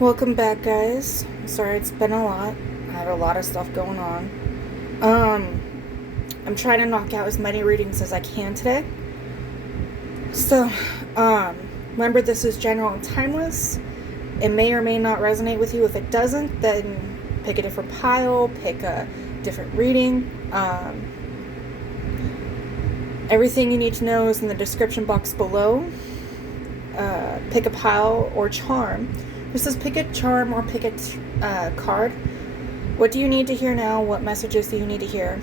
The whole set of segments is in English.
Welcome back, guys. Sorry, it's been a lot. I have a lot of stuff going on. I'm trying to knock out as many readings as I can today. So, remember, this is general and timeless. It may or may not resonate with you. If it doesn't, then pick a different pile, pick a different reading. Everything you need to know is in the description box below. Pick a pile or charm. This is pick a charm or pick a card. What do you need to hear now? What messages do you need to hear?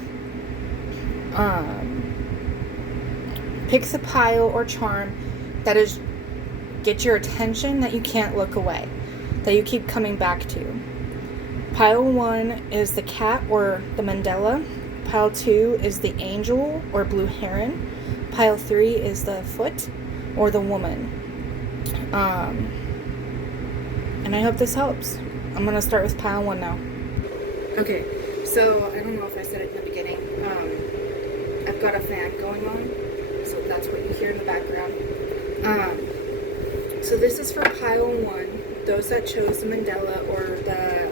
Pick the pile or charm that is get your attention, that you can't look away, that you keep coming back to. Pile 1 is the cat or the Mandela. Pile 2 is the angel or blue heron. Pile 3 is the foot or the woman. And I hope this helps. I'm going to start with pile 1 now. Okay, so I don't know if I said it in the beginning. I've got a fan going on, so that's what you hear in the background. So this is for pile 1, those that chose the Mandela or the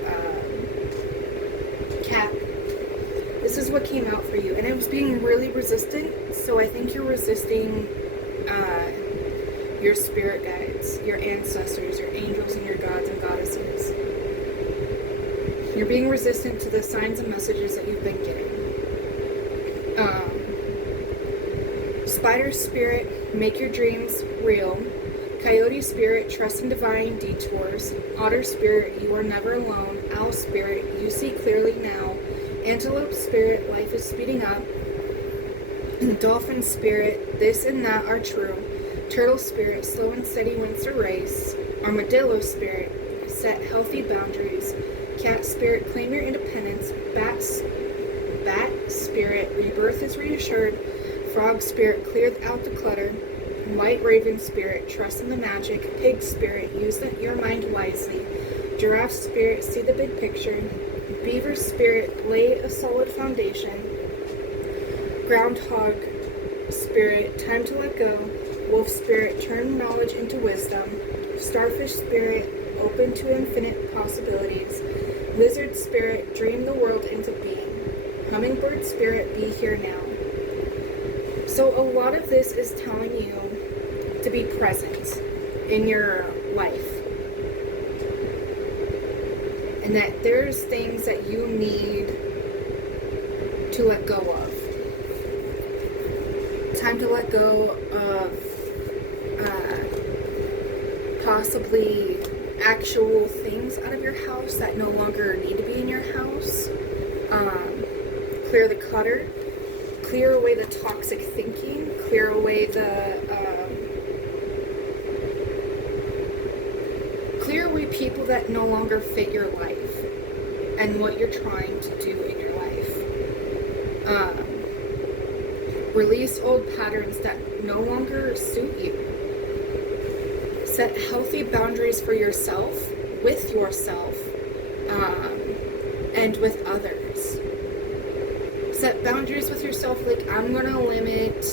cat. This is what came out for you, and it was being really resistant, so I think you're resisting your spirit guides, your ancestors, your angels, and your gods and goddesses. You're being resistant to the signs and messages that you've been getting. Spider spirit, make your dreams real. Coyote spirit, trust in divine detours. Otter spirit, you are never alone. Owl spirit, you see clearly now. Antelope spirit, life is speeding up. Dolphin spirit, this and that are true. Turtle spirit, slow and steady wins the race. Armadillo spirit, set healthy boundaries. Cat spirit, claim your independence. Bat spirit, rebirth is reassured. Frog spirit, clear out the clutter. White raven spirit, trust in the magic. Pig spirit, use your mind wisely. Giraffe spirit, see the big picture. Beaver spirit, lay a solid foundation. Groundhog spirit, time to let go. Wolf spirit, turn knowledge into wisdom. Starfish spirit, open to infinite possibilities. Lizard spirit, dream the world into being. Hummingbird spirit, be here now. So a lot of this is telling you to be present in your life. And that there's things that you need to let go of. Time to let go of possibly actual things out of your house that no longer need to be in your house. Clear the clutter. Clear away the toxic thinking. Clear away clear away people that no longer fit your life and what you're trying to do in your life. Release old patterns that no longer suit you. Set healthy boundaries for yourself, with yourself, and with others. Set boundaries with yourself, like I'm going to limit,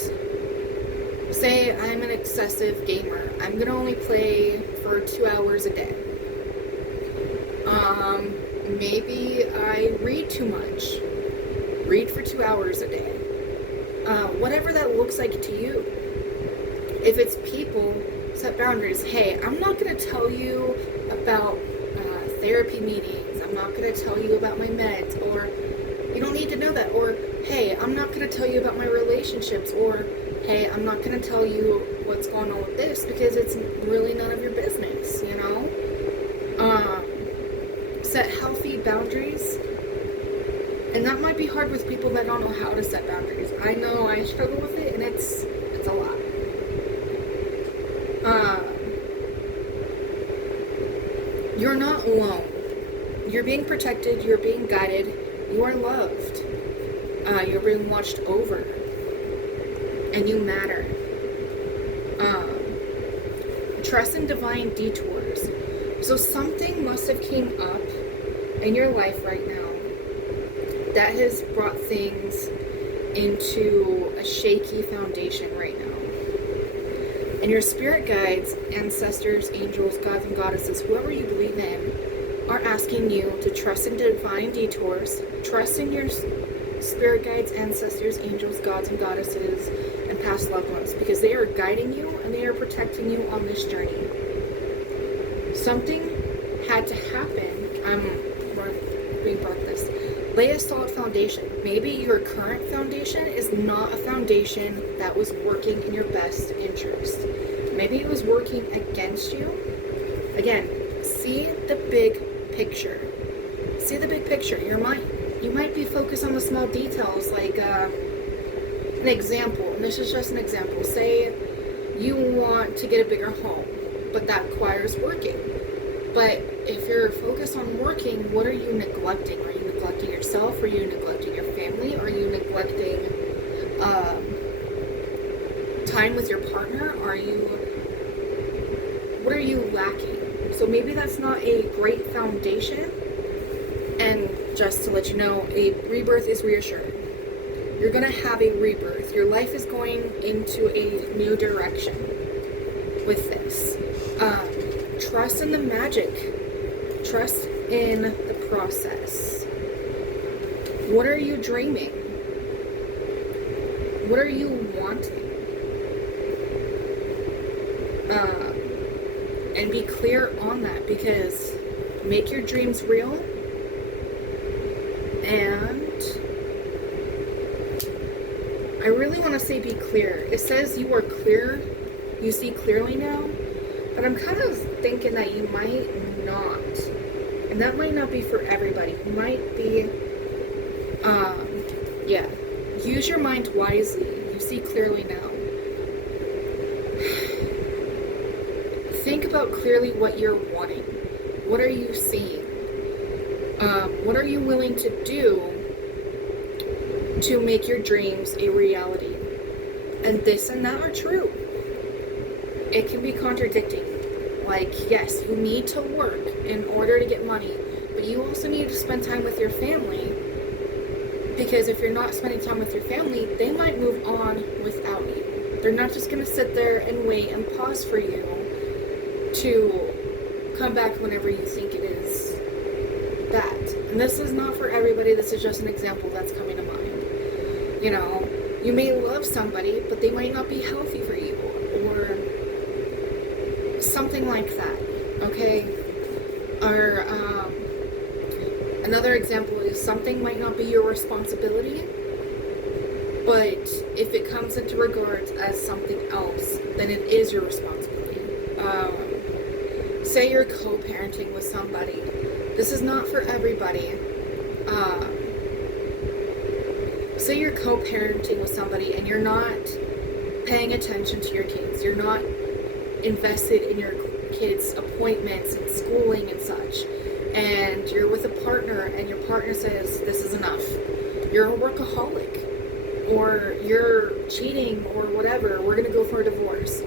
say I'm an excessive gamer. I'm going to only play for 2 hours a day. Maybe I read too much. Read for 2 hours a day. Whatever that looks like to you. If it's people, set boundaries. Hey, I'm not going to tell you about therapy meetings. I'm not going to tell you about my meds, or you don't need to know that. Or, hey, I'm not going to tell you about my relationships, or, hey, I'm not going to tell you what's going on with this because it's really none of your business, you know? Set healthy boundaries. And that might be hard with people that don't know how to set boundaries. I know I struggle with it, and it's a lot. You're not alone. You're being protected. You're being guided. You are loved. You're being watched over. And you matter. Trust in divine detours. So something must have came up in your life right now that has brought things into a shaky foundation right now. And your spirit guides, ancestors, angels, gods, and goddesses, whoever you believe in, are asking you to trust in divine detours, trust in your spirit guides, ancestors, angels, gods and goddesses, and past loved ones, because they are guiding you and they are protecting you on this journey. Something had to happen. We're being brought this. Lay a solid foundation. Maybe your current foundation is not a foundation that was working in your best interest. Maybe it was working against you. Again, see the big picture. See the big picture. You might be focused on the small details, like an example, and this is just an example. Say you want to get a bigger home, but that requires working. But if you're focused on working, what are you neglecting? Are you neglecting yourself? Are you neglecting your family? Are you neglecting time with your partner? What are you lacking? So maybe that's not a great foundation. And just to let you know, a rebirth is reassuring. You're going to have a rebirth. Your life is going into a new direction with this. Trust in the magic. Trust in the process. What are you dreaming? What are you wanting? And be clear on that, because make your dreams real. And I really want to say be clear. It says you are clear, you see clearly now, but I'm kind of thinking that you might not. And that might not be for everybody. You might be, yeah. Use your mind wisely. You see clearly now. Think about clearly what you're wanting. What are you seeing? What are you willing to do to make your dreams a reality? And this and that are true. It can be contradicting. Like, yes, you need to work in order to get money, but you also need to spend time with your family, because if you're not spending time with your family, they might move on without you. They're not just going to sit there and wait and pause for you to come back whenever you think it is that. And this is not for everybody. This is just an example that's coming to mind. You know, you may love somebody, but they might not be healthy for you, or something like that, okay? Or another example is something might not be your responsibility, but if it comes into regards as something else, then it is your responsibility. Say you're co-parenting with somebody. This is not for everybody. Say you're co-parenting with somebody and you're not paying attention to your kids. You're not invested in your kids' appointments and schooling and such. And you're with a partner and your partner says, this is enough. You're a workaholic. Or you're cheating or whatever. We're going to go for a divorce.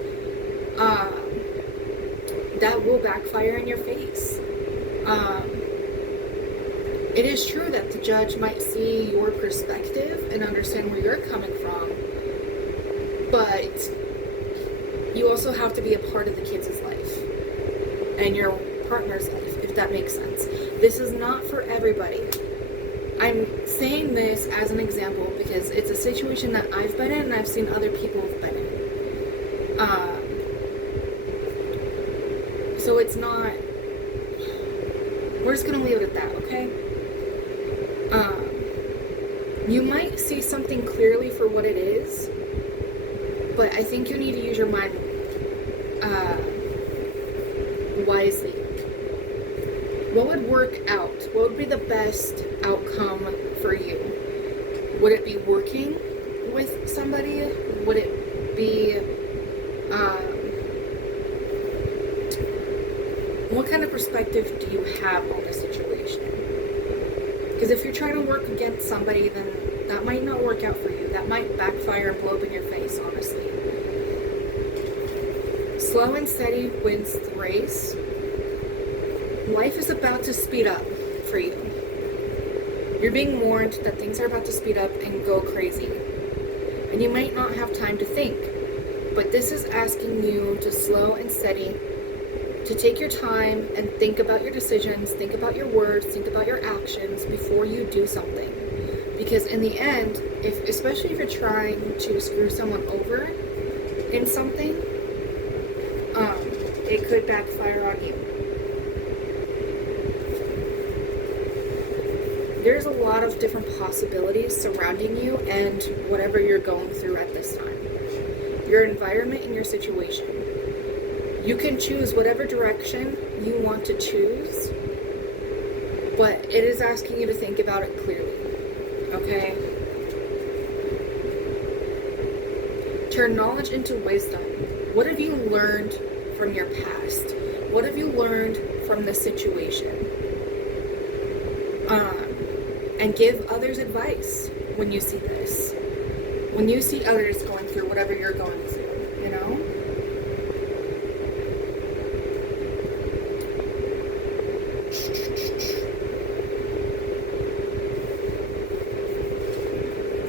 That will backfire in your face. It is true that the judge might see your perspective and understand where you're coming from, but you also have to be a part of the kids' life and your partner's life, if that makes sense. This is not for everybody. I'm saying this as an example because it's a situation that I've been in and I've seen other people have been in. So it's not, we're just going to leave it at that, okay? You might see something clearly for what it is, but I think you need to use your mind wisely. What would work out? What would be the best outcome for you? Would it be working with somebody? Would it be, what kind of perspective do you have on the situation? Because if you're trying to work against somebody, then that might not work out for you. That might backfire and blow up in your face, honestly. Slow and steady wins the race. Life is about to speed up for you. You're being warned that things are about to speed up and go crazy. And you might not have time to think. But this is asking you to slow and steady, to take your time and think about your decisions, think about your words, think about your actions before you do something. Because in the end, especially if you're trying to screw someone over in something, it could backfire on you. There's a lot of different possibilities surrounding you and whatever you're going through at this time. Your environment and your situation. You can choose whatever direction you want to choose, but it is asking you to think about it clearly, okay? Turn knowledge into wisdom. What have you learned from your past? What have you learned from the situation? And give others advice when you see this. When you see others going through whatever you're going through, you know?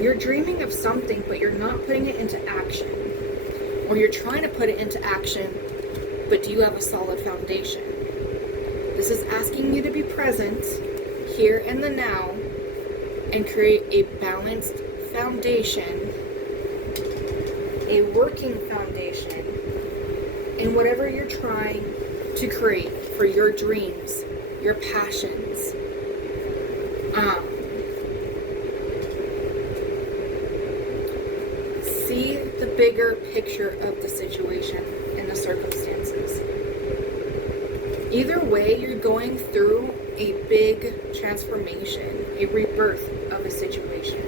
You're dreaming of something, but you're not putting it into action. Or you're trying to put it into action, but do you have a solid foundation? This is asking you to be present here in the now and create a balanced foundation, a working foundation in whatever you're trying to create for your dreams, your passions. See the bigger picture of the situation and the circumstances. Either way, you're going through a big transformation, a rebirth of a situation.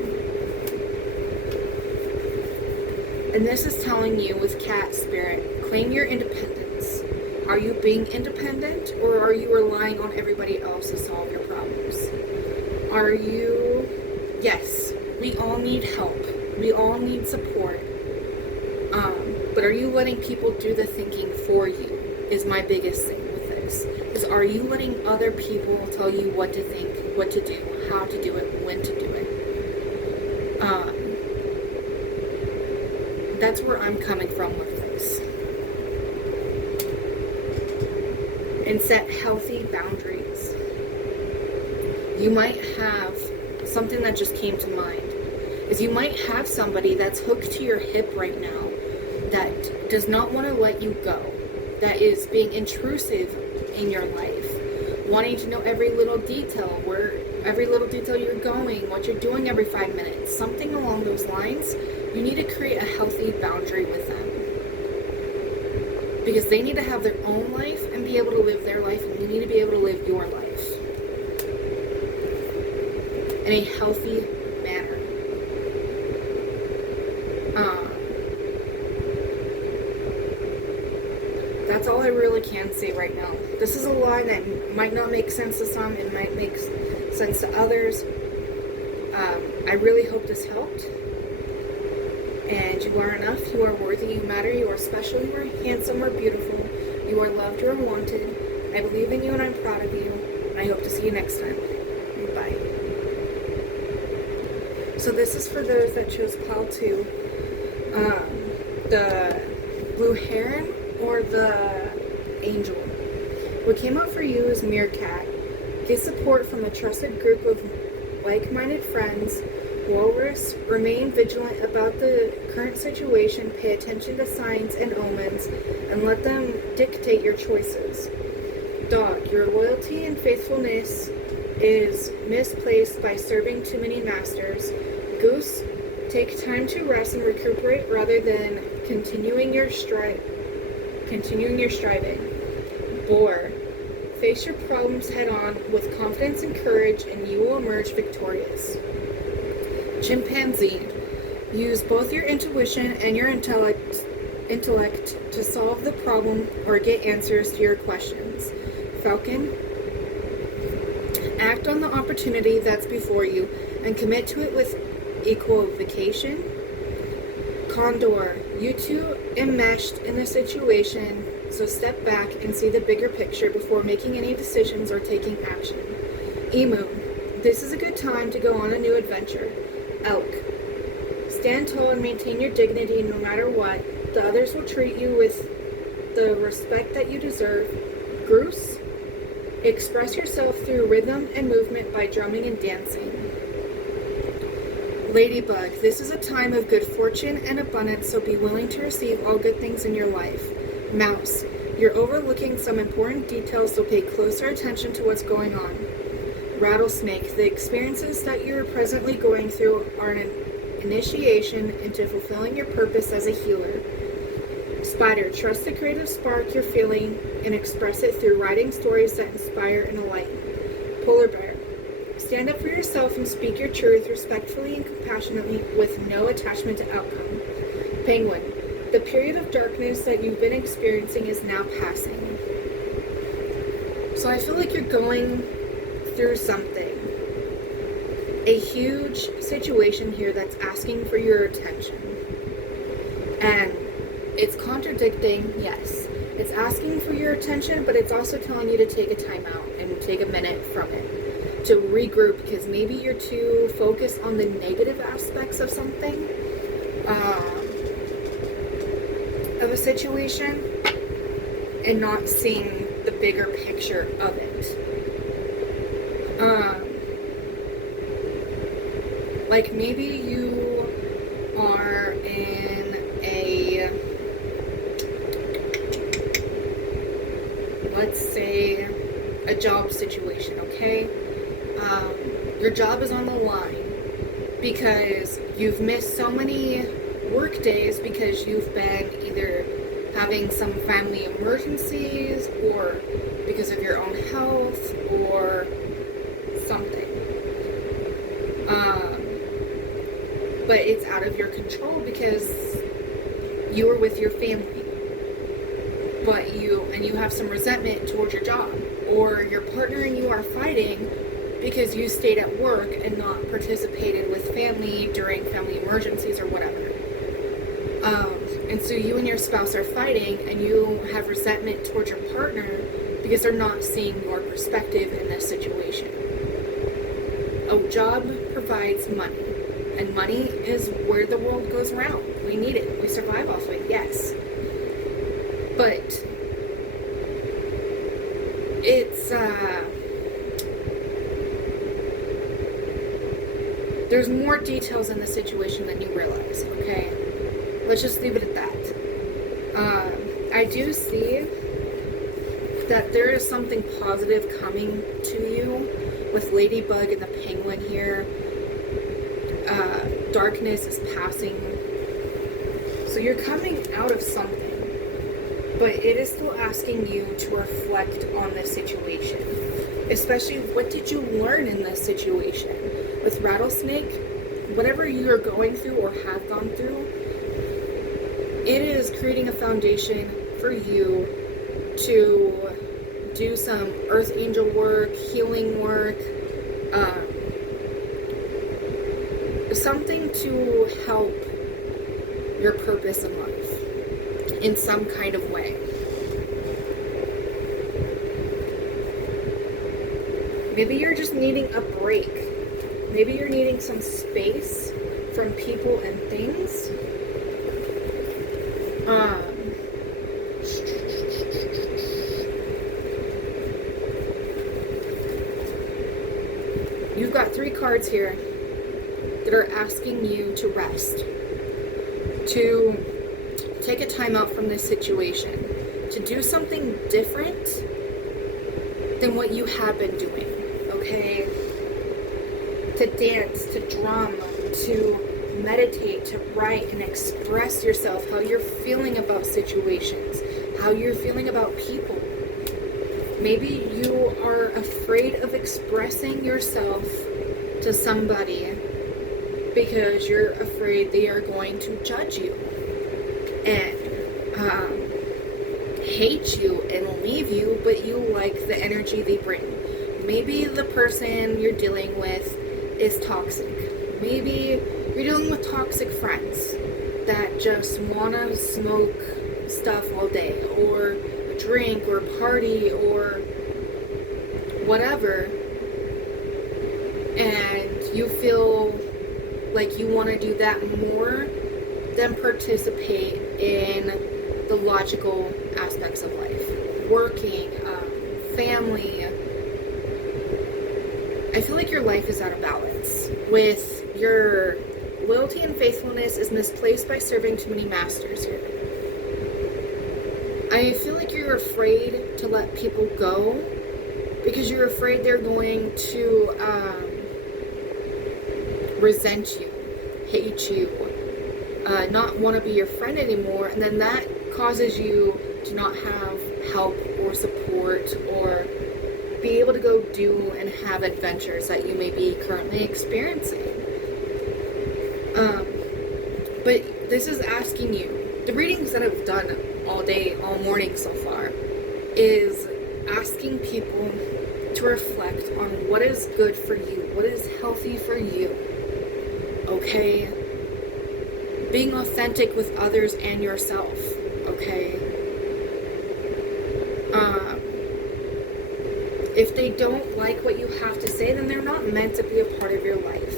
And this is telling you with cat spirit, claim your independence. Are you being independent, or are you relying on everybody else to solve your problems? Are you, yes, we all need help. We all need support. But are you letting people do the thinking for you is my biggest thing with this. Is are you letting other people tell you what to think, what to do, how to do it, when to do it? That's where I'm coming from with this. And set healthy boundaries. You might have something that just came to mind. Is you might have somebody that's hooked to your hip right now that does not want to let you go, that is being intrusive in your life, wanting to know every little detail, where every little detail you're going, what you're doing every 5 minutes, something along those lines. You need to create a healthy boundary with them, because they need to have their own life and be able to live their life, and you need to be able to live your life in a healthy manner. That's all I really can say right now. This is a line that might not make sense to some, it might make sense to others. I really hope this helped. And you are enough, you are worthy, you matter, you are special, you are handsome or beautiful, you are loved, you are wanted. I believe in you and I'm proud of you. And I hope to see you next time. Bye. So this is for those that chose pile 2. The blue heron or the angel. What came up for you is meerkat. Get support from a trusted group of like-minded friends. Walrus, remain vigilant about the current situation, pay attention to signs and omens, and let them dictate your choices. Dog, your loyalty and faithfulness is misplaced by serving too many masters. Goose, take time to rest and recuperate rather than continuing your striving. Boar, face your problems head on with confidence and courage, and you will emerge victorious. Chimpanzee, use both your intuition and your intellect to solve the problem or get answers to your questions. Falcon, act on the opportunity that's before you and commit to it with equivocation. Condor, you two enmeshed in the situation, so step back and see the bigger picture before making any decisions or taking action. Emu, this is a good time to go on a new adventure. Elk, stand tall and maintain your dignity no matter what. The others will treat you with the respect that you deserve. Grosch, express yourself through rhythm and movement by drumming and dancing. Ladybug, this is a time of good fortune and abundance, so be willing to receive all good things in your life. Mouse, you're overlooking some important details, so pay closer attention to what's going on. Rattlesnake, the experiences that you're presently going through are an initiation into fulfilling your purpose as a healer. Spider, trust the creative spark you're feeling and express it through writing stories that inspire and enlighten. Polar Bear, stand up for yourself and speak your truth respectfully and compassionately with no attachment to outcome. Penguin, the period of darkness that you've been experiencing is now passing. So I feel like you're going through something. A huge situation here that's asking for your attention. And it's contradicting, yes. It's asking for your attention, but it's also telling you to take a time out and take a minute from it. To regroup, because maybe you're too focused on the negative aspects of something. Of a situation. And not seeing the bigger picture of it. Like maybe you are in a, let's say, a job situation, okay? Your job is on the line because you've missed so many work days because you've been either having some family emergencies or because of your own health or something. But it's out of your control because you were with your family. But you have some resentment towards your job. Or your partner and you are fighting because you stayed at work and not participated with family during family emergencies or whatever. And so you and your spouse are fighting and you have resentment towards your partner because they're not seeing your perspective in this situation. A job provides money, and money is where the world goes around. We need it. We survive off of it, yes. But it's, there's more details in the situation than you realize, okay? Let's just leave it at that. I do see that there is something positive coming to you with Ladybug and the Penguin here. Darkness is passing. So you're coming out of something. But it is still asking you to reflect on this situation. Especially, what did you learn in this situation? With Rattlesnake, whatever you are going through or have gone through, it is creating a foundation for you to do some earth angel work, healing work, something to help your purpose in life in some kind of way. Maybe you're just needing a break. Maybe you're needing some space from people and things. You've got 3 cards here that are asking you to rest, to take a time out from this situation, to do something different than what you have been doing, okay? To dance, to drum, to meditate, to write and express yourself, how you're feeling about situations, how you're feeling about people. Maybe you are afraid of expressing yourself to somebody because you're afraid they are going to judge you and hate you and leave you, but you like the energy they bring. Maybe the person you're dealing with is toxic. Maybe you're dealing with toxic friends that just want to smoke stuff all day, or drink, or party, or whatever, and you feel like you want to do that more than participate in the logical aspects of life. Working, family. I feel like your life is out of balance. With your loyalty and faithfulness is misplaced by serving too many masters here. I feel like you're afraid to let people go because you're afraid they're going to resent you, hate you, not want to be your friend anymore, and then that causes you to not have help or support or be able to go do and have adventures that you may be currently experiencing. But this is asking you, the readings that I've done all day, all morning so far, is asking people to reflect on what is good for you, what is healthy for you, okay? Being authentic with others and yourself, okay? If they don't like what you have to say, then they're not meant to be a part of your life.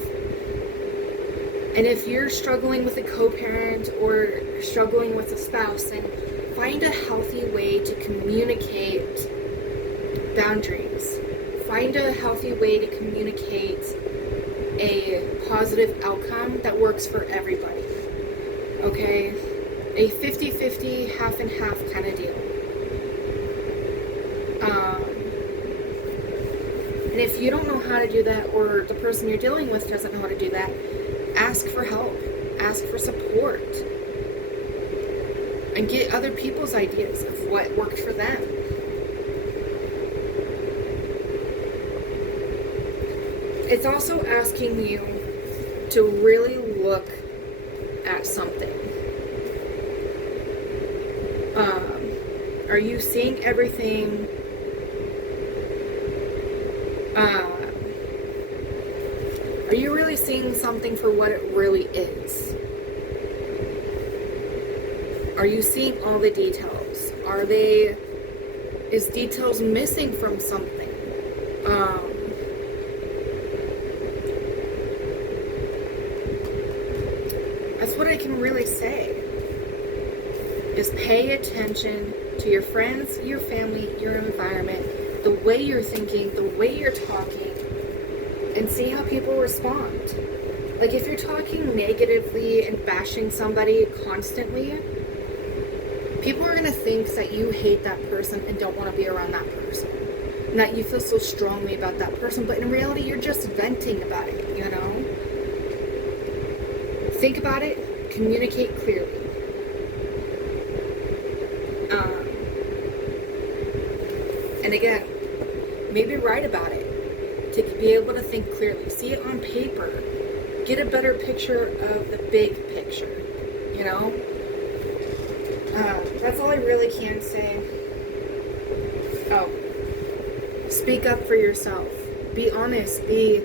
And if you're struggling with a co-parent or struggling with a spouse, then find a healthy way to communicate boundaries. Find a healthy way to communicate a positive outcome that works for everybody. Okay? A 50-50, half and half kind of deal. And if you don't know how to do that, or the person you're dealing with doesn't know how to do that, ask for help. Ask for support. And get other people's ideas of what worked for them. It's also asking you to really look at something. Are you seeing everything? Are you really seeing something for what it really is? Are you seeing all the details? Is details missing from something? That's what I can really say. Is pay attention to your friends, your family, your environment, the way you're thinking, the way you're talking, and see how people respond. Like if you're talking negatively and bashing somebody constantly, people are going to think that you hate that person and don't want to be around that person. And that you feel so strongly about that person, but in reality, you're just venting about it, you know? Think about it, communicate clearly. And again, maybe write about it to be able to think clearly. See it on paper. Get a better picture of the big picture, you know? That's all I really can say. Oh, speak up for yourself. Be honest. Be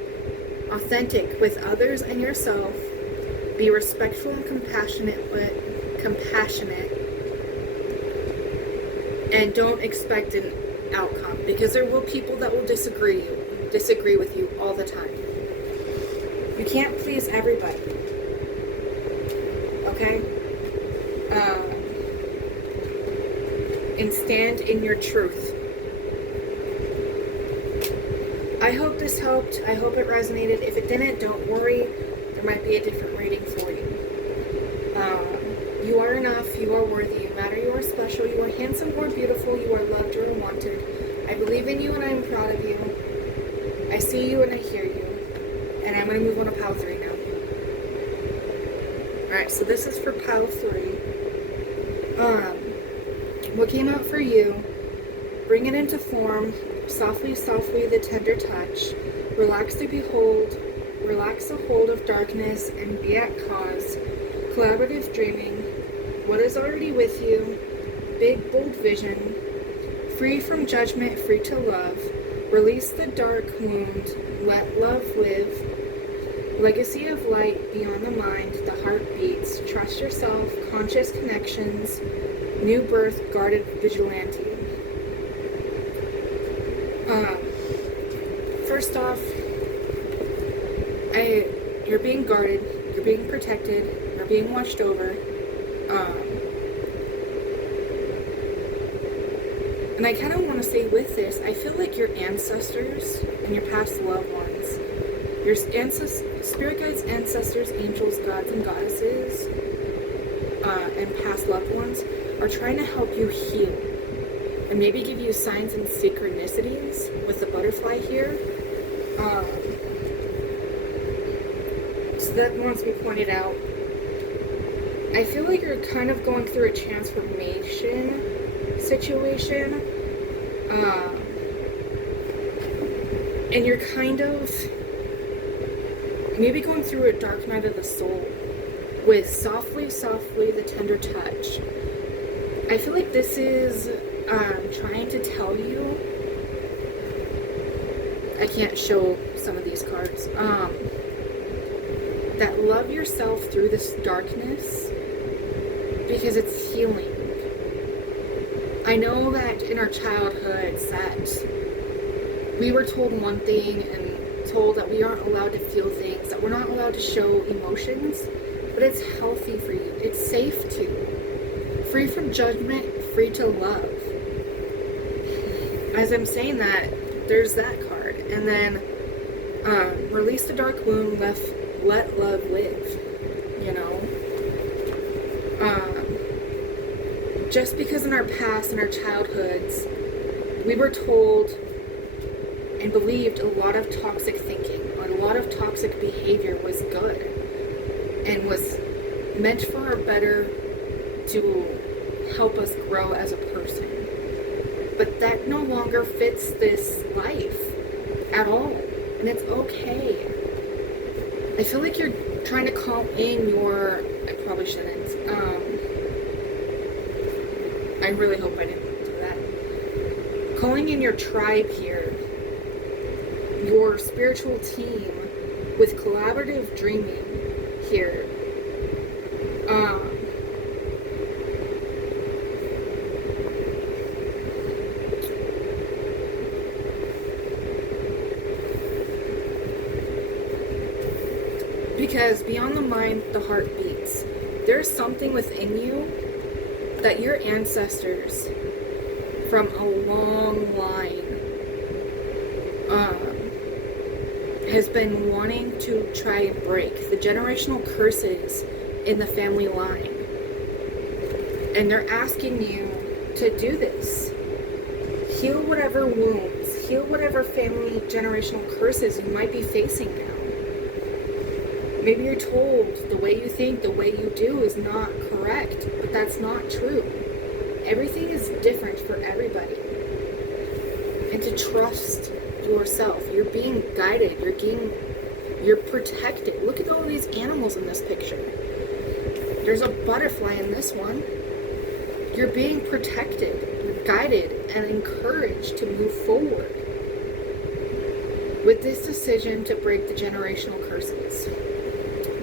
authentic with others and yourself. Be respectful and compassionate. And don't expect an outcome, because there will people that will disagree with you all the time. You can't please everybody. Okay? And stand in your truth. I hope this helped. I hope it resonated. If it didn't, don't worry. There might be a different reading for you. You are enough. You are worthy. You matter. You are special. You are handsome or beautiful. You are loved or wanted. I believe in you and I am proud of you. I see you and I hear you. And I'm going to move on to pile 3 now. Alright, so this is for pile 3. What came out for you? Bring it into form. Softly, softly, the tender touch. Relax the behold. Relax the hold of darkness and be at cause. Collaborative dreaming. What is already with you? Big, bold vision. Free from judgment, free to love. Release the dark wound. Let love live. Legacy of light beyond the mind. The heart beats. Trust yourself. Conscious connections. New birth. Guarded vigilante. First off, you're being guarded. You're being protected. You're being watched over. And I kind of want to say with this, I feel like your ancestors and your past loved ones, your spirit guides, ancestors, angels, gods, and goddesses, and past loved ones are trying to help you heal. And maybe give you signs and synchronicities with the butterfly here. So that wants to be pointed out. I feel like you're kind of going through a transformation situation. And you're kind of maybe going through a dark night of the soul with softly, softly, the tender touch. I feel like this is trying to tell you, I can't show some of these cards, that love yourself through this darkness because it's healing. I know that in our childhoods that we were told one thing and told that we aren't allowed to feel things, that we're not allowed to show emotions, but it's healthy for you. It's safe to. Free from judgment, free to love. As I'm saying that, there's that card. And then release the dark wound, let love live. You know? Just because in our past, in our childhoods, we were told and believed a lot of toxic thinking or a lot of toxic behavior was good and was meant for our better to help us grow as a person. But that no longer fits this life at all. And it's okay. I feel like you're trying to call in your... I probably shouldn't. I really hope I didn't do that. Calling in your tribe here. Your spiritual team with collaborative dreaming here. Because beyond the mind, the heart beats. There's something within you that your ancestors from a long line has been wanting to try and break. The generational curses in the family line. And they're asking you to do this. Heal whatever wounds, heal whatever family generational curses you might be facing now. Maybe you're told the way you think, the way you do is not correct, but that's not true. Everything is different for everybody. And to trust yourself. You're being guided. You're protected. Look at all these animals in this picture. There's a butterfly in this one. You're being protected. You're guided and encouraged to move forward with this decision to break the generational curses.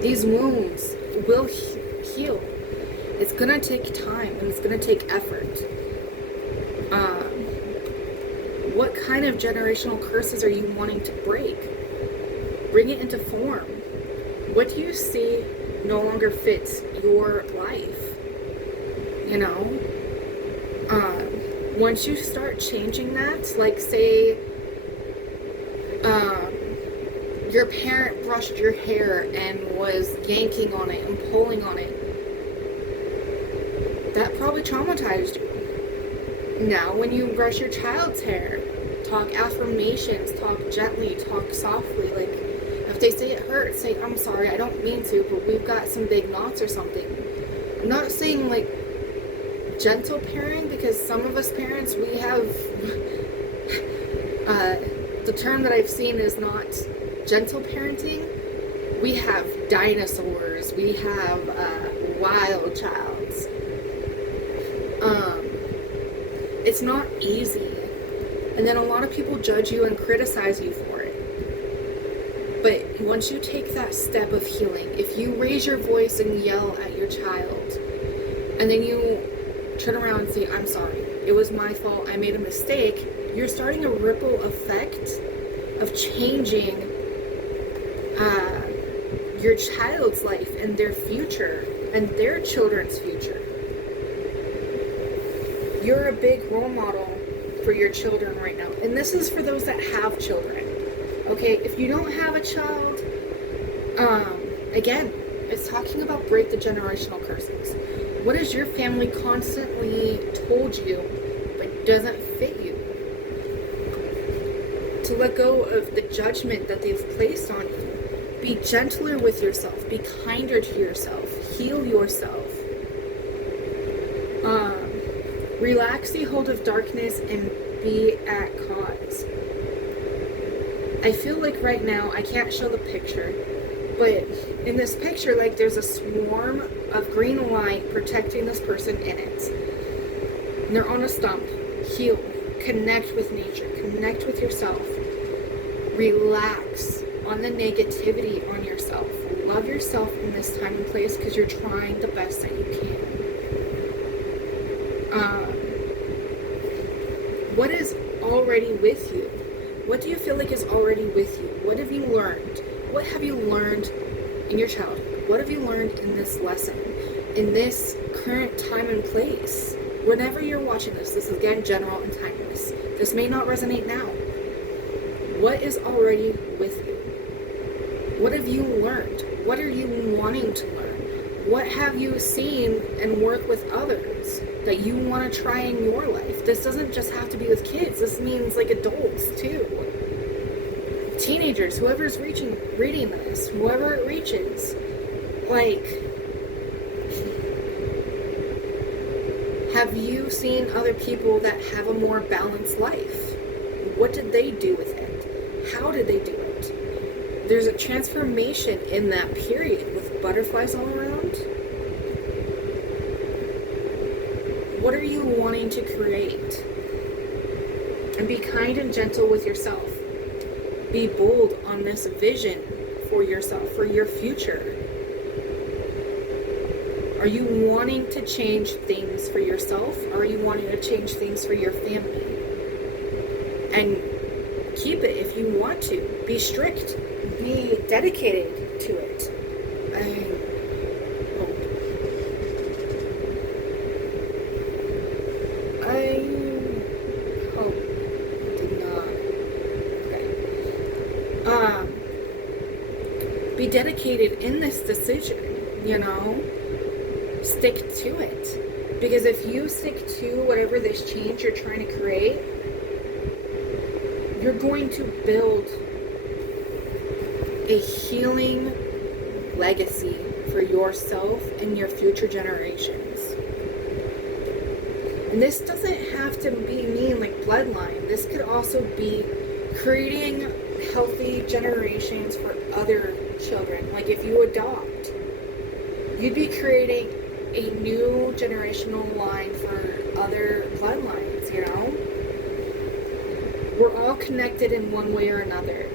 These wounds will heal. It's going to take time and it's going to take effort. What kind of generational curses are you wanting to break? Bring it into form. What do you see no longer fits your life? You know? Once you start changing that, like say, your parent brushed your hair and was yanking on it and pulling on it, that probably traumatized you. Now, when you brush your child's hair, talk affirmations, talk gently, talk softly. Like, if they say it hurts, say, I'm sorry, I don't mean to, but we've got some big knots or something. I'm not saying, like, gentle parent, because some of us parents, we have, the term that I've seen is not gentle parenting. We have dinosaurs, we have wild childs. It's not easy. And then a lot of people judge you and criticize you for it. But once you take that step of healing, if you raise your voice and yell at your child, and then you turn around and say, I'm sorry, it was my fault, I made a mistake, you're starting a ripple effect of changing your child's life and their future and their children's future. You're a big role model for your children right now. And this is for those that have children. Okay, if you don't have a child, again, it's talking about break the generational curses. What has your family constantly told you but doesn't fit you? To let go of the judgment that they've placed on you. Be gentler with yourself. Be kinder to yourself. Heal yourself. Relax the hold of darkness and be at cause. I feel like right now, I can't show the picture, but in this picture, like there's a swarm of green light protecting this person in it. And they're on a stump. Heal. Connect with nature. Connect with yourself. Relax on the negativity on yourself. Love yourself in this time and place because you're trying the best that you can. What is already with you? What do you feel like is already with you? What have you learned? What have you learned in your childhood? What have you learned in this lesson? In this current time and place? Whenever you're watching this is again general and timeless. This may not resonate now. What is already with you? What have you learned? What are you wanting to learn? What have you seen and worked with others that you want to try in your life? This doesn't just have to be with kids. This means like adults too. Teenagers, whoever's reading this, whoever it reaches. Like, have you seen other people that have a more balanced life? What did they do with it? How did they do it? There's a transformation in that period with butterflies all around. What are you wanting to create? And be kind and gentle with yourself. Be bold on this vision for yourself, for your future. Are you wanting to change things for yourself? Or are you wanting to change things for your family? And keep it if you want to. Be strict. Be dedicated to it. I hope it did not. Okay. Be dedicated in this decision, you know? Stick to it. Because if you stick to whatever this change you're trying to create, you're going to build a healing legacy for yourself and your future generations. And this doesn't have to mean like bloodline. This could also be creating healthy generations for other children. Like if you adopt, you'd be creating a new generational line for other bloodlines, you know? We're all connected in one way or another.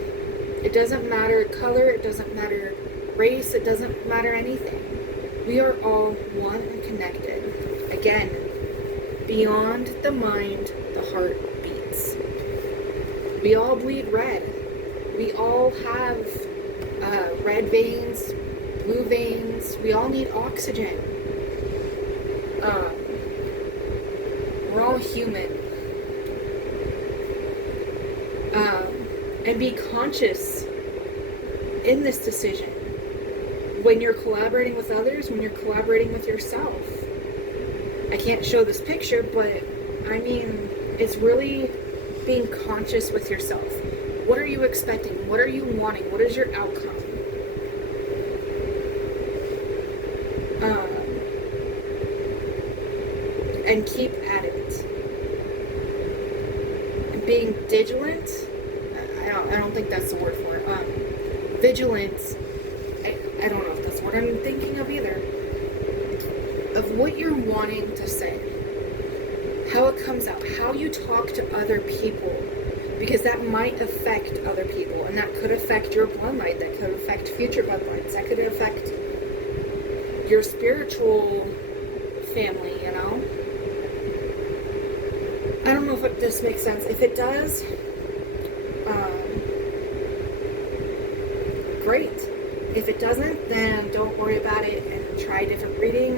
It doesn't matter color, it doesn't matter race, it doesn't matter anything. We are all one and connected. Again, beyond the mind, the heart beats. We all bleed red. We all have red veins, blue veins. We all need oxygen. We're all human. And be conscious in this decision. When you're collaborating with others, when you're collaborating with yourself. I can't show this picture, but I mean, it's really being conscious with yourself. What are you expecting? What are you wanting? What is your outcome? And keep at it. And being vigilant, I don't think that's the word for it. Vigilance, I don't know if that's what I'm thinking of either. Of what you're wanting to say. How it comes out. How you talk to other people. Because that might affect other people. And that could affect your bloodline. That could affect future bloodlines. That could affect your spiritual family, you know? I don't know if this makes sense. If it does, great. If it doesn't, then don't worry about it and try a different reading,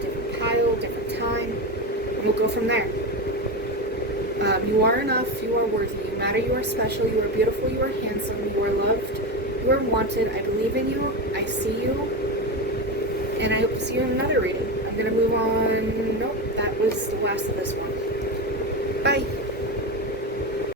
different pile, different time, and we'll go from there. You are enough. You are worthy. You matter. You are special. You are beautiful. You are handsome. You are loved. You are wanted. I believe in you. I see you. And I hope to see you in another reading. I'm going to move on. Nope, that was the last of this one. Bye.